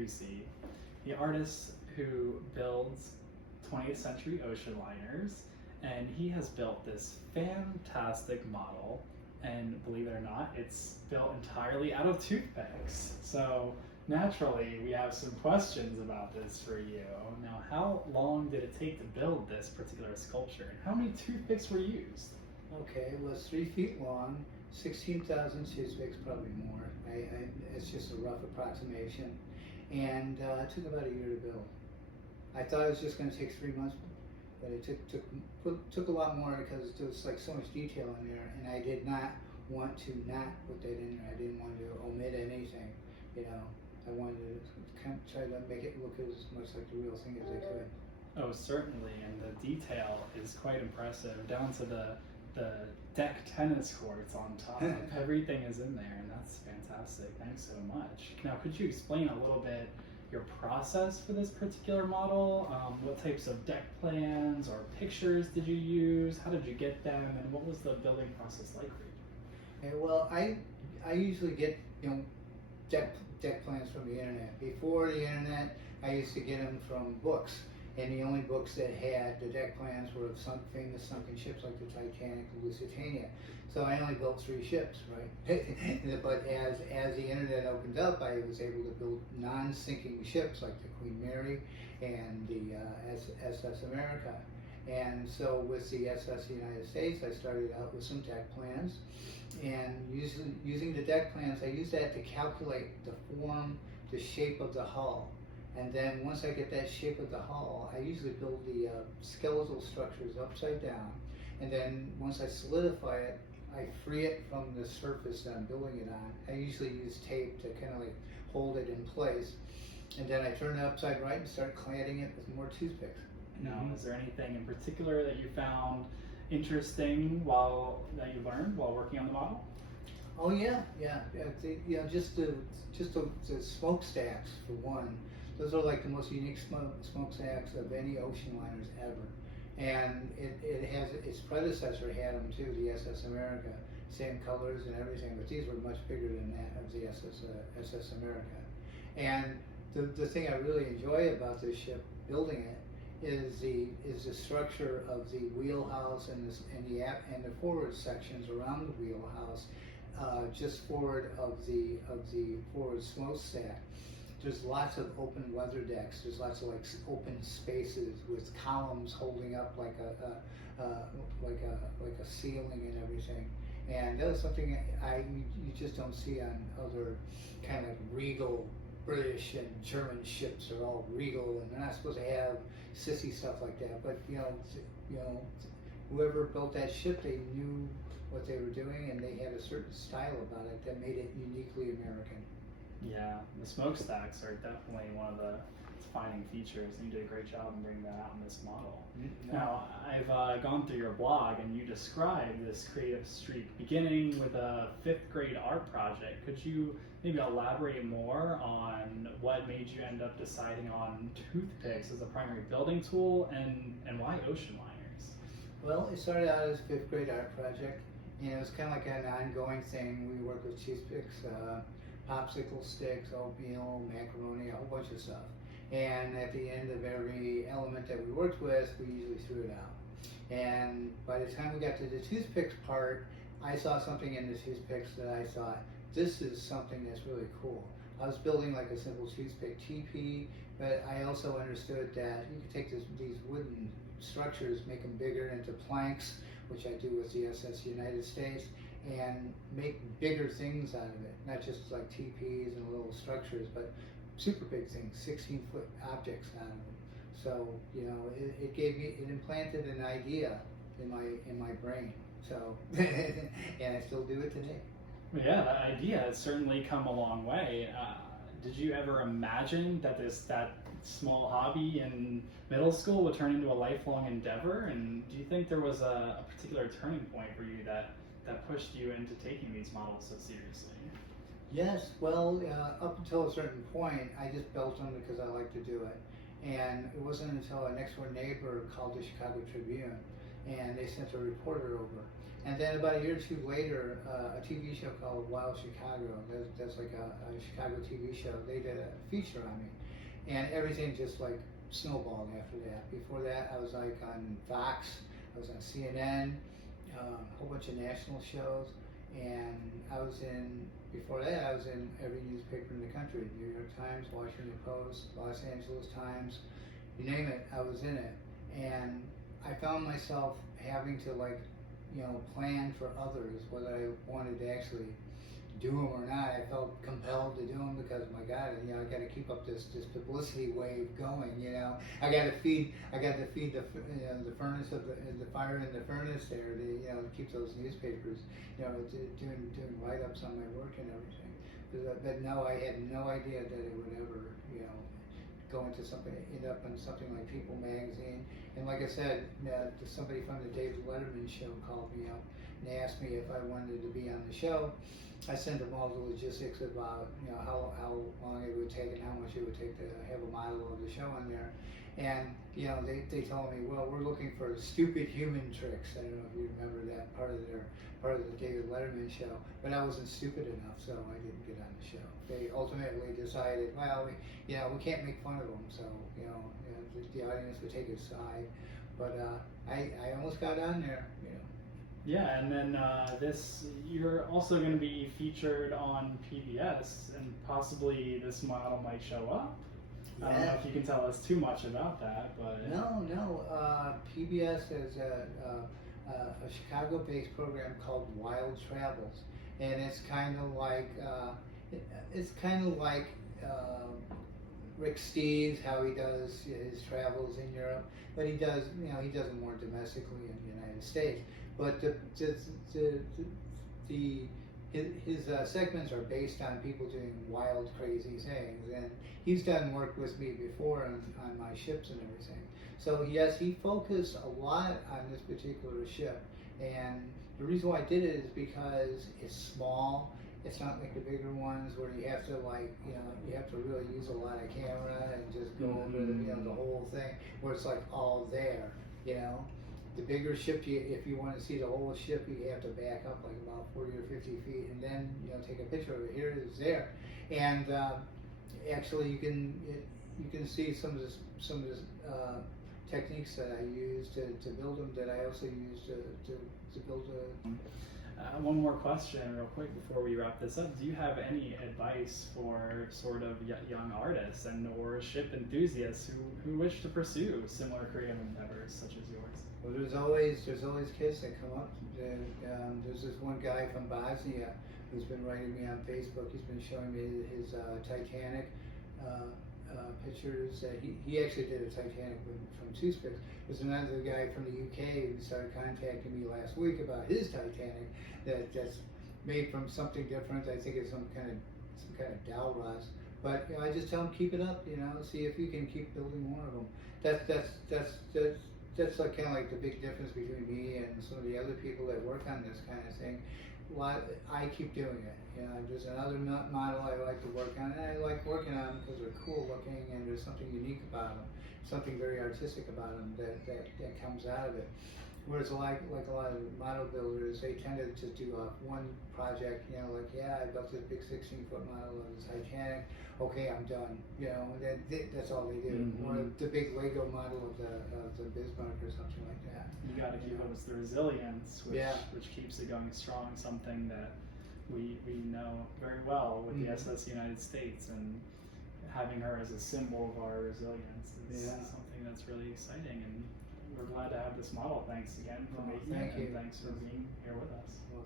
Kusy, the artist who builds 20th century ocean liners, and he has built this fantastic model, and believe it or not, it's built entirely out of toothpicks. So naturally, we have some questions about this for you. Now, how long did it take to build this particular sculpture, and how many toothpicks were used? Okay, well, it's 3 feet long, 16,000 toothpicks, probably more. It's just a rough approximation. And it took about a year to build. I thought it was just going to take 3 months, but it took a lot more because there was like so much detail in there, and I did not want to not put that in there. I didn't want to omit anything, you know. I wanted to kind of try to make it look as much like the real thing as I could. Oh, certainly, and the detail is quite impressive, down to the deck tennis courts on top. Everything is in there, and that's fantastic. Thanks so much. Now, could you explain a little bit your process for this particular model? What types of deck plans or pictures did you use? How did you get them, and what was the building process like for you? Okay, well, I usually get deck plans from the internet. Before the internet, I used to get them from books, and the only books that had the deck plans were of some famous sunken ships like the Titanic and Lusitania. So I only built 3 ships, right? But as the internet opened up, I was able to build non-sinking ships like the Queen Mary and the SS America. And so with the SS United States, I started out with some deck plans, and using the deck plans, I use that to calculate the form, the shape of the hull. And then once I get that shape of the hull, I usually build the skeletal structures upside down. And then once I solidify it, I free it from the surface that I'm building it on. I usually use tape to kind of like hold it in place. And then I turn it upside right and start cladding it with more toothpicks. Now, is there anything in particular that you found interesting that you learned while working on the model? Oh yeah. Just the smokestacks for one. Those are like the most unique smokestacks of any ocean liners ever. And it has its predecessor had them too, the SS America, same colors and everything, but these were much bigger than that of the SS America. And the thing I really enjoy about this ship, building it, is the structure of the wheelhouse and the forward sections around the wheelhouse, just forward of the forward smokestack. There's lots of open weather decks. There's lots of like open spaces with columns holding up like a ceiling and everything. And that was something you just don't see on other kind of like regal British and German ships are all regal, and they're not supposed to have sissy stuff like that. But you know, whoever built that ship, they knew what they were doing, and they had a certain style about it that made it uniquely American. Yeah, the smokestacks are definitely one of the defining features, and you did a great job in bringing that out in this model. Mm-hmm. Now, I've gone through your blog, and you described this creative streak beginning with a 5th grade art project. Could you maybe elaborate more on what made you end up deciding on toothpicks as a primary building tool, and why ocean liners? Well, it started out as a 5th grade art project, and it was kind of like an ongoing thing. We worked with toothpicks, popsicle sticks, oatmeal, macaroni, a whole bunch of stuff. And at the end of every element that we worked with, we usually threw it out. And by the time we got to the toothpicks part, I saw something in the toothpicks that I thought, this is something that's really cool. I was building like a simple toothpick teepee, but I also understood that you could take these wooden structures, make them bigger into planks, which I do with the SS United States, and make bigger things out of it, not just like teepees and little structures, but super big things, 16-foot objects out of them. So, you know, it implanted an idea in my brain. So, and I still do it today. Yeah, that idea has certainly come a long way. Did you ever imagine that that small hobby in middle school would turn into a lifelong endeavor? And do you think there was a particular turning point for you that pushed you into taking these models so seriously? Yes, well, up until a certain point, I just built them because I like to do it. And it wasn't until a next door neighbor called the Chicago Tribune, and they sent a reporter over. And then about a year or two later, a TV show called Wild Chicago, that's like a Chicago TV show, they did a feature on me. And everything just like snowballed after that. Before that, I was like on Fox, I was on CNN, a whole bunch of national shows. And before that, I was in every newspaper in the country, New York Times, Washington Post, Los Angeles Times, you name it, I was in it. And I found myself having to like, plan for others, whether I wanted to actually do them or not. I felt compelled to do them because, my God, I got to keep up this publicity wave going. I got to feed the furnace of the fire in the furnace there to keep those newspapers doing write-ups on my work and everything. But no, I had no idea that it would ever go into something, end up on something like People magazine. And like I said, somebody from the David Letterman show called me up and asked me if I wanted to be on the show. I sent them all the logistics about how long it would take and how much it would take to have a model of the show on there. And they told me, well, we're looking for stupid human tricks. I don't know if you remember that part of the David Letterman show, but I wasn't stupid enough, so I didn't get on the show. They ultimately decided, well, we can't make fun of them, so the audience would take his side. But I almost got on there. Yeah, and then you're also going to be featured on PBS, and possibly this model might show up. Yeah. I don't know if you can tell us too much about that, but no. PBS has a Chicago-based program called Wild Travels, and it's kind of like Rick Steves, how he does his travels in Europe, but he does it more domestically in the United States. But his segments are based on people doing wild, crazy things, and he's done work with me before on my ships and everything. So yes, he focused a lot on this particular ship, and the reason why I did it is because it's small. It's not like the bigger ones where you have to you have to really use a lot of camera and just go over the whole thing, where it's like all there. The bigger ship, if you want to see the whole ship, you have to back up like about 40 or 50 feet and then take a picture of it. Here it is there, and actually you can see some of this techniques that I use to build them, that I also use to build a. One more question real quick before we wrap this up. Do you have any advice for sort of young artists or ship enthusiasts who wish to pursue similar creative endeavors such as yours? Well, there's always kids that come up. There's this one guy from Bosnia who's been writing me on Facebook. He's been showing me his Titanic pictures. He actually did a Titanic from Toothpick. There's another guy from the UK who started contacting me last week about his Titanic that's made from something different. I think it's some kind of dowel rods. But I just tell them, keep it up. See if you can keep building more of them. That's like kind of like the big difference between me and some of the other people that work on this kind of thing. I keep doing it. There's another model I like to work on, and I like working on them because they're cool looking and there's something unique about them, something very artistic about them that comes out of it. Whereas like a lot of model builders, they tend to just do one project, I built this big 16-foot model of the Titanic. Okay, I'm done. That's all they do. Mm-hmm. Or the big Lego model of the Bismarck or something like that. You got to give us the resilience, which keeps it going strong. Something that we know very well with the SS United States, and having her as a symbol of our resilience is something that's really exciting. And we're glad to have this model. Thanks again for making it, and thanks for being here with us. Well,